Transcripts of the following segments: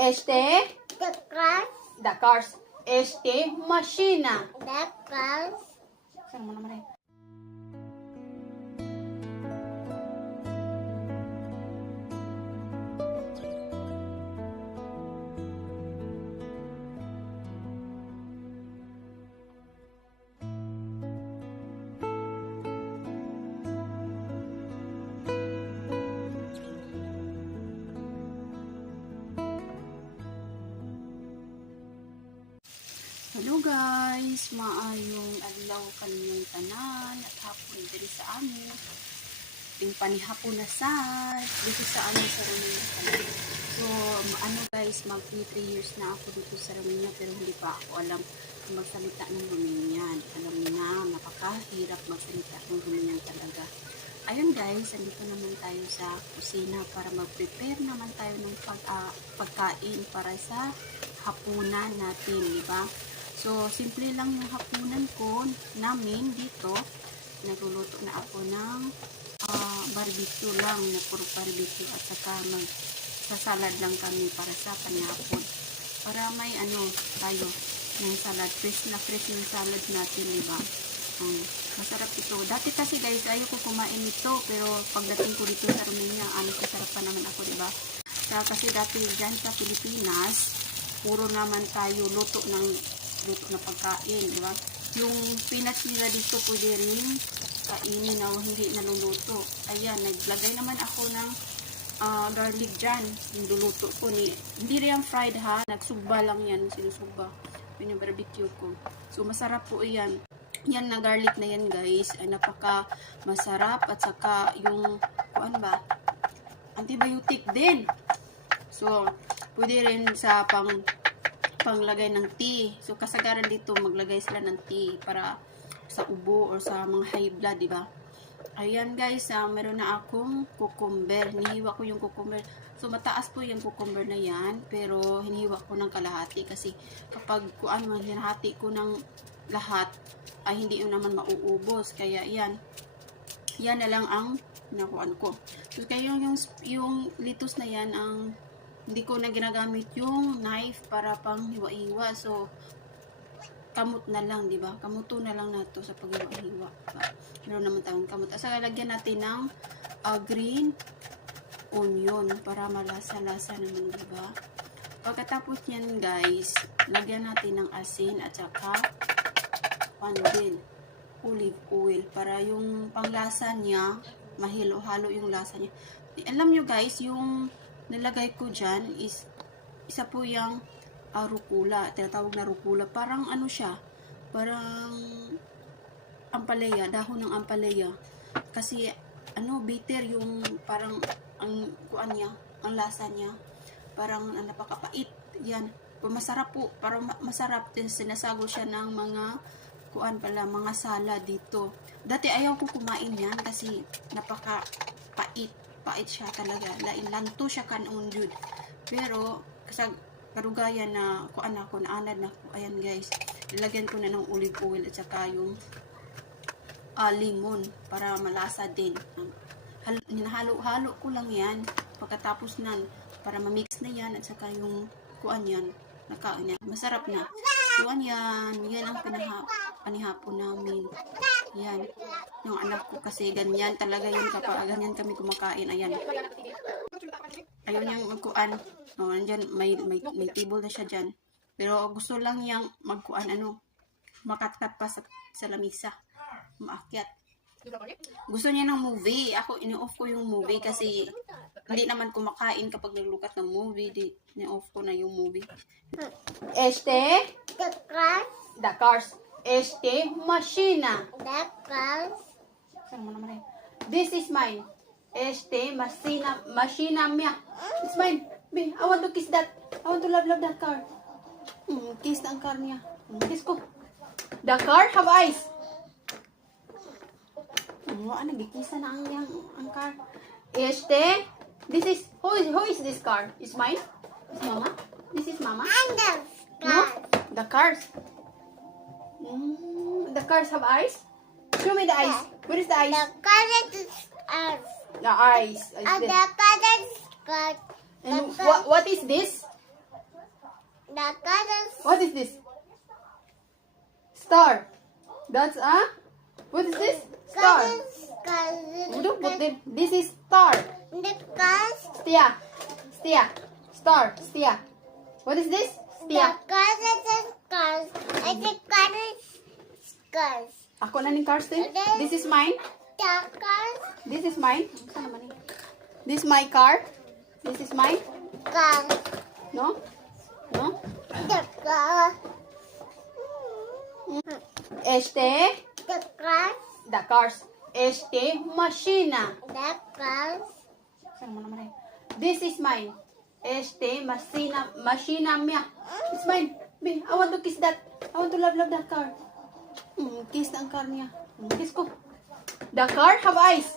Este, The cars. the cars. Este, machina. The cars. Saan mo naman eh? Hello guys, maayong adlaw kaninyong tanan at hapon diri sa amin. Ting panihapon na sad dito sa amin sa Romania. So guys, mag 3 years na ako dito sa Romania pero hindi pa ako alam magsalita ng Romanian. Alam niyo na, napakahirap magsalita ng Romanian talaga. Ayun guys, andito naman tayo sa kusina para mag-prepare naman tayo ng pagkain para sa hapunan natin, di ba? So, simple lang yung hapunan ko namin dito. Nagluluto na ako ng barbecue lang, na puro barbecue at saka magsasalad lang kami para sa panihapon. Para may tayo ng salad, fresh yung salad natin, diba? Masarap ito. Dati kasi guys, ayoko kumain ito, pero pagdating ko dito sa Romania, sarap pa naman ako, diba? Kasi dati dyan sa Pilipinas, puro naman tayo luto na pagkain, di ba? Yung peanuts nila dito pwede rin kainin na hindi naluluto. Ayan, naglagay naman ako ng garlic dyan. Yung luluto ko hindi rin fried ha, nagsugba lang yan, sinusugba. Yun yung barbecue ko. So masarap po yan. Yan na garlic na yan guys, ay napaka masarap at saka yung antibiotic din. So pwede rin sa panglagay ng tea. So kasagaran dito maglagay sila ng tea para sa ubo or sa mga high blood, di ba? Ayan guys, meron na akong cucumber. Hinihiwa ko yung cucumber. So mataas po yung cucumber na yan, pero hinihiwa ko ng kalahati kasi kapag hinahati ko ng lahat ay hindi naman mauubos. Kaya yan na lang ang nakuan ko. So kaya yung litos na yan ang hindi ko na ginagamit yung knife para pang hiwa-hiwa. So, kamot na lang, di ba? Kamuto na lang nato sa paghiwa-hiwa. Diba? Meron naman tayong kamot. Asa lagyan natin ng green onion para malasa-lasa naman, di ba? Pagkatapos niyan, guys, lagyan natin ng asin at saka din olive oil para yung panglasa niya, mahilo-halo yung lasa niya. Alam nyo guys, yung nilagay ko dyan is isa po yung rukula, tinatawag na rukula. Parang siya, parang ampalaya, dahon ng ampalaya. Kasi bitter yung parang ang lasa niya. Parang napakapait. Yan. Masarap po, parang masarap din, sinasagol siya ng mga salad dito. Dati ayaw ko kumain yan kasi napakapait. Pait siya talaga. Lanto siya kanon jud. Pero kasag karugayan na naanad na ko. Ayan guys. Ilagyan ko na ng olive oil at saka yung lemon para malasa din. Hinahalo-halo ko lang yan. Pagkatapos nan para ma-mix na yan at saka yung yan. Nakain yan. Masarap na. So yan. Yan ang panihapon namin. Yan. Yung anak ko kasi ganyan talaga yun kapag ganyan kami kumakain. Ayan. Ayaw niyang magkuan. Nandyan, may table na siya dyan. Pero gusto lang niyang magkuan makatkat pa sa lamisa. Maakyat. Gusto niya ng movie. Ako, ini-off ko yung movie kasi hindi naman kumakain kapag naglukat ng movie. Ini-off ko na yung movie. Este, The cars. the cars. Este, machina. The cars. Saan mo naman eh? This is mine. Este, machina mia. It's mine. I want to kiss that. I want to love that car. Kiss ang car niya. Kiss ko. The car have eyes. Nagkikisa na ang car. Este, this is, who is this car? Is mine? Is mama? This is mama? And the No? The cars. The cars have eyes? Show me the eyes. Where is the eyes? The cars is us. The eyes. And the cars is got. And what is this? The colors. What is this? Star. That's a. What is this? Star. Look, put it. This is star. The colors. Stia. Stia. Star. Stia. What is this? The Stia. colors and colors. And the colors. Colors. Ako na ning cars din. This is mine. The colors. This is mine. Saan naman eh? This is my car. This is mine. Colors. No? No? The colors. Este. The colors. The cars. Este. Machina. The colors. Saan mo naman eh? This is mine. Este. Machina mia. It's mine. Be, I want to kiss that. I want to love that car. Kiss ang car niya. Kiss ko. The car have eyes.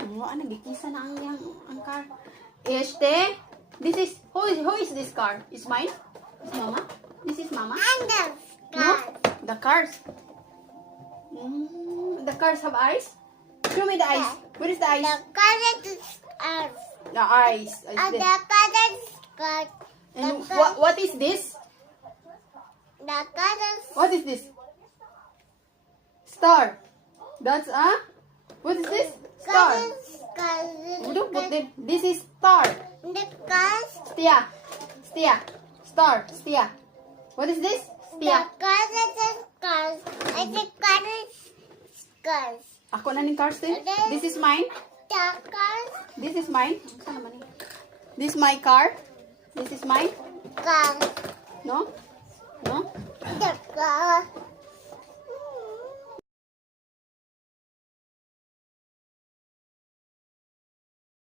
Nagkikisa na ang car. Este. This is, who is this car? Is mine? Is mama? This is mama? And the No? colors. The cars. The cars have eyes? Show me the eyes. Where is the eyes? The colors are. The eyes. And the colors. Colors. And what is this? The colors. What is this? Star. That's a. What is this? Star. Look, put it. This is star. The colors. Stia. Stia. Star. Stia. What is this? The Stia. colors and colors. And the colors. Colors. Ako na ning cars din. This is mine. The colors. This is mine. Saan naman eh? This is my car. This is mine. Colors. No? No? The colors.